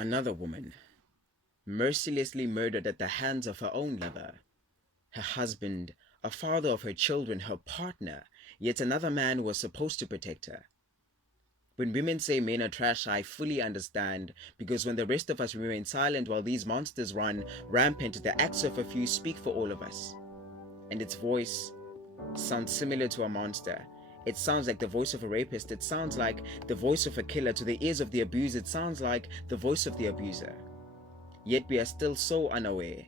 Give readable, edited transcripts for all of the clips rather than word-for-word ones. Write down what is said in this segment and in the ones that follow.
Another woman, mercilessly murdered at the hands of her own lover, her husband, a father of her children, her partner, yet another man was supposed to protect her. When women say men are trash, I fully understand, because when the rest of us remain silent while these monsters run rampant, the acts of a few speak for all of us. And its voice sounds similar to a monster. It sounds like the voice of a rapist. It sounds like the voice of a killer. To the ears of the abused, it sounds like the voice of the abuser. Yet we are still so unaware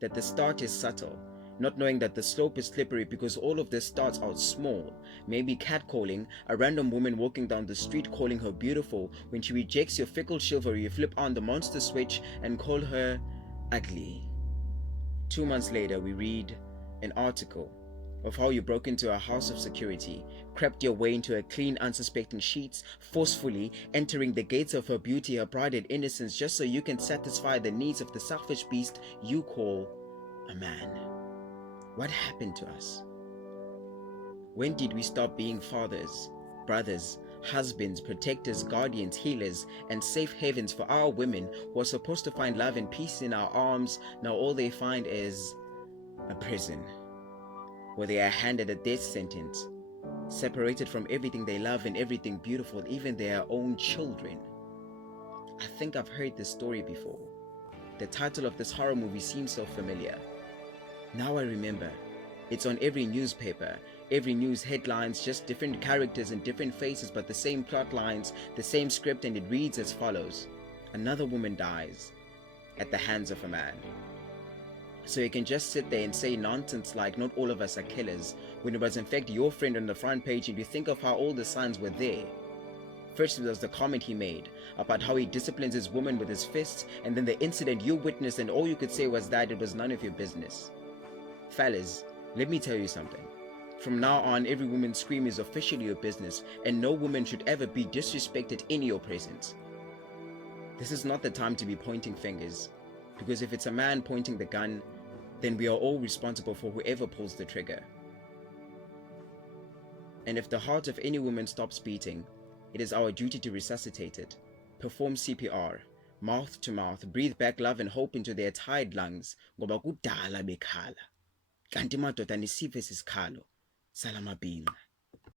that the start is subtle, not knowing that the slope is slippery, because all of this starts out small. Maybe catcalling, a random woman walking down the street calling her beautiful. When she rejects your fickle chivalry, you flip on the monster switch and call her ugly. 2 months later, we read an article of how you broke into a house of security, crept your way into her clean, unsuspecting sheets, forcefully entering the gates of her beauty, her pride and innocence, just so you can satisfy the needs of the selfish beast you call a man. What happened to us? When did we stop being fathers, brothers, husbands, protectors, guardians, healers, and safe havens for our women who are supposed to find love and peace in our arms? Now all they find is a prison, where they are handed a death sentence, separated from everything they love and everything beautiful, even their own children. I think I've heard this story before. The title of this horror movie seems so familiar. Now I remember. It's on every newspaper, every news headlines, just different characters and different faces, but the same plot lines, the same script, and it reads as follows. Another woman dies at the hands of a man. So you can just sit there and say nonsense like not all of us are killers, when it was in fact your friend on the front page, and you think of how all the signs were there. First there was the comment he made about how he disciplines his woman with his fists, and then the incident you witnessed, and all you could say was that it was none of your business. Fellas, let me tell you something. From now on, every woman's scream is officially your business, and no woman should ever be disrespected in your presence. This is not the time to be pointing fingers, because if it's a man pointing the gun, then we are all responsible for whoever pulls the trigger. And if the heart of any woman stops beating, it is our duty to resuscitate it, perform CPR, mouth to mouth, breathe back love and hope into their tired lungs, ngoba kudala bekhala. Kanti madoda nisive sisikhalo salamabhinqa.